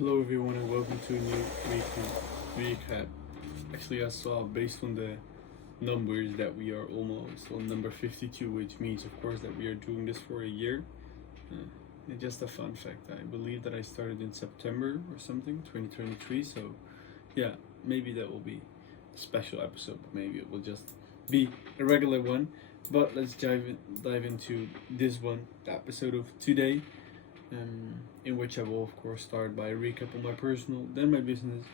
Hello everyone and welcome to a new weekly recap. Actually I saw based on the numbers that we are almost on number 52, which means of course that we are doing this for a year. And just a fun fact, I believe that I started in September or something, 2023, so yeah, maybe that will be a special episode, but maybe it will just be a regular one. But let's dive into this one, the episode of today. In which I will of course start by a recap on my personal, then my business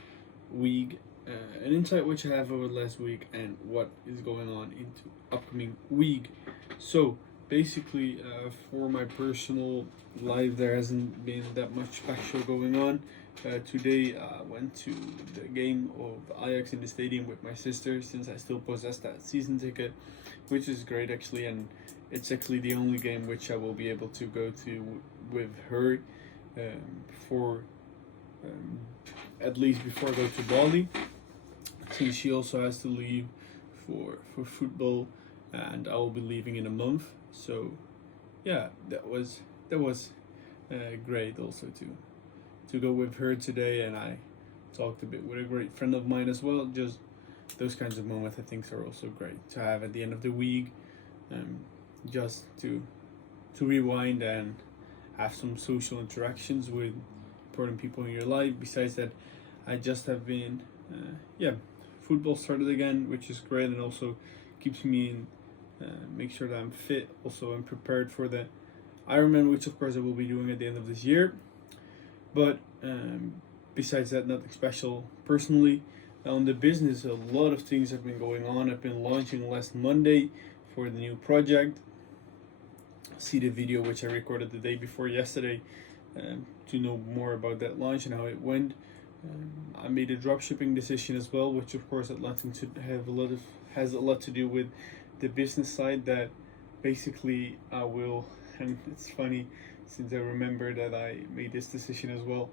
week, an insight which I have over the last week, and what is going on into upcoming week. So basically, for my personal life, there hasn't been that much special going on. Today I went to the game of Ajax in the stadium with my sister, since I still possess that season ticket, which is great actually, and it's actually the only game which I will be able to go to with her for at least before I go to Bali, since she also has to leave for football, and I will be leaving in a month. So yeah, that was great also to go with her today, and I talked a bit with a great friend of mine as well. Just those kinds of moments I think are also great to have at the end of the week, just to rewind and have some social interactions with important people in your life. Besides that, I just have been football started again, which is great, and also keeps me in make sure that I'm fit also and prepared for the Ironman, which of course I will be doing at the end of this year. But besides that, nothing special personally. On the business, a lot of things have been going on. I've been launching last Monday for the new project. See the video which I recorded the day before yesterday to know more about that launch and how it went. I made a dropshipping decision as well, which of course has a lot to do with the business side. That basically I will, and it's funny since I remember that I made this decision as well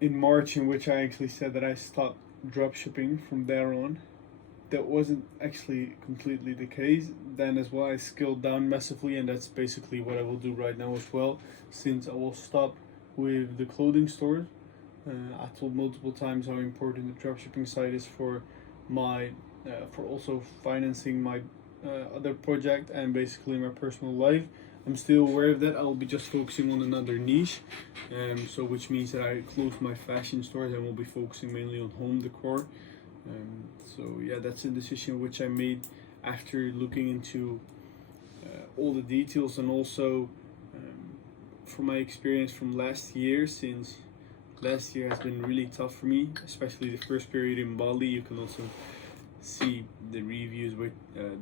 in March, in which I actually said that I stopped dropshipping from there on. That wasn't actually completely the case then as well. I scaled down massively, and that's basically what I will do right now as well, since I will stop with the clothing stores. I told multiple times how important the dropshipping side is for my for also financing my other project and basically my personal life. I'm still aware of that. I'll be just focusing on another niche, so which means that I closed my fashion stores and will be focusing mainly on home decor. So yeah, that's a decision which I made after looking into all the details, and also from my experience from last year, since last year has been really tough for me, especially the first period in Bali. You can also see the reviews with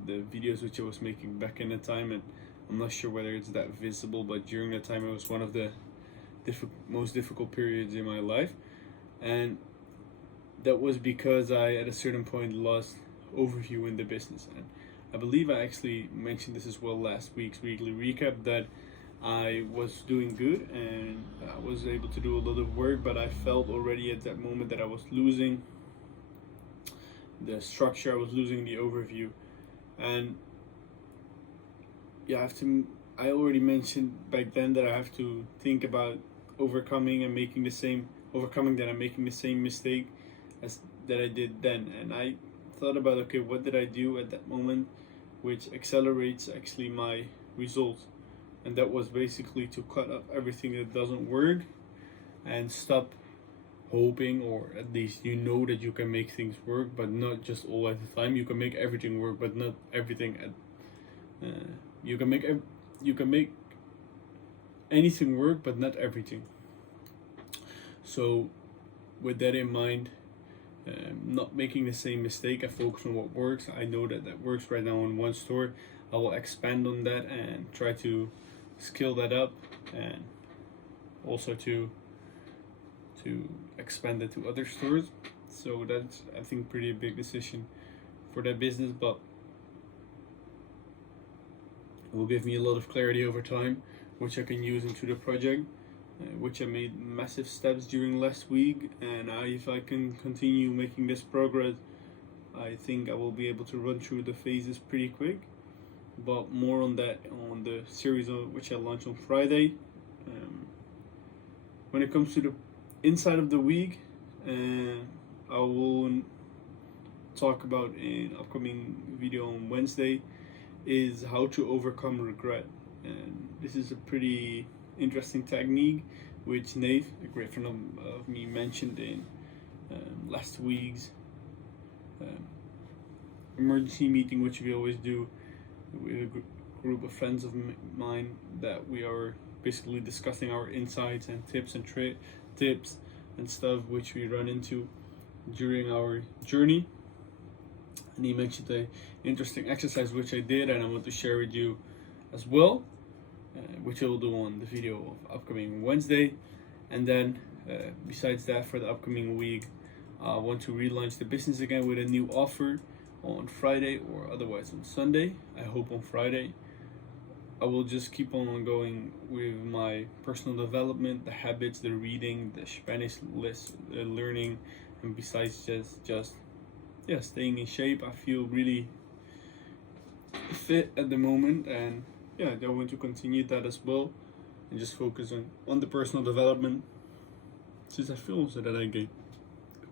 the videos which I was making back in the time, and I'm not sure whether it's that visible, but during that time it was one of the most difficult periods in my life, and that was because I at a certain point lost overview in the business. And I believe I actually mentioned this as well last week's weekly recap, that I was doing good and I was able to do a lot of work, but I felt already at that moment that I was losing the structure, I was losing the overview. And yeah, I already mentioned back then that I have to think about overcoming that I'm making the same mistake as that I did then. And I thought about, okay, what did I do at that moment which accelerates actually my results? And that was basically to cut up everything that doesn't work and stop hoping, or at least you know that you can make things work, but not just all at the time. You can make everything work, but not everything at you can make anything work, but not everything. So with that in mind, not making the same mistake, I focus on what works. I know that works right now in one store. I will expand on that and try to scale that up, and also to expand it to other stores. So that's, I think, pretty big decision for that business, but it will give me a lot of clarity over time, which I can use into the project, which I made massive steps during last week. And if I can continue making this progress, I think I will be able to run through the phases pretty quick. But more on that on the series which I launched on Friday. When it comes to the inside of the week, I will talk about in upcoming video on Wednesday is how to overcome regret. And this is a pretty interesting technique which Nate, a great friend of me, mentioned in last week's emergency meeting, which we always do with a group of friends of mine, that we are basically discussing our insights and tips and tips and stuff which we run into during our journey. And he mentioned an interesting exercise which I did, and I want to share with you as well, which I will do on the video of upcoming Wednesday. And then besides that, for the upcoming week, I want to relaunch the business again with a new offer on Friday, or otherwise on Sunday. I hope on Friday. I will just keep on going with my personal development, the habits, the reading, the Spanish learning, and besides just staying in shape. I feel really fit at the moment, and I want to continue that as well, and just focus on the personal development, since I feel also that I get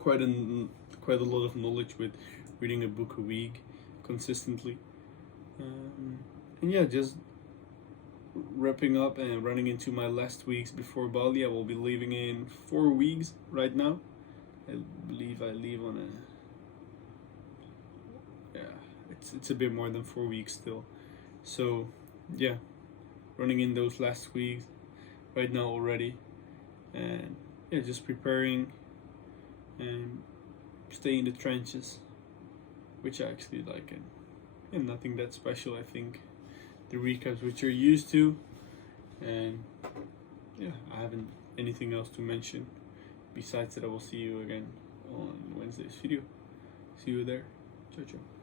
quite a lot of knowledge with reading a book a week consistently. And just wrapping up and running into my last weeks before Bali. I will be leaving in 4 weeks right now. I believe I leave on it's a bit more than 4 weeks still. So running in those last weeks right now already, and just preparing and stay in the trenches, which I actually like, and nothing that special. I think the recaps which you're used to, and I haven't anything else to mention besides that. I will see you again on Wednesday's video. See you there. Ciao ciao.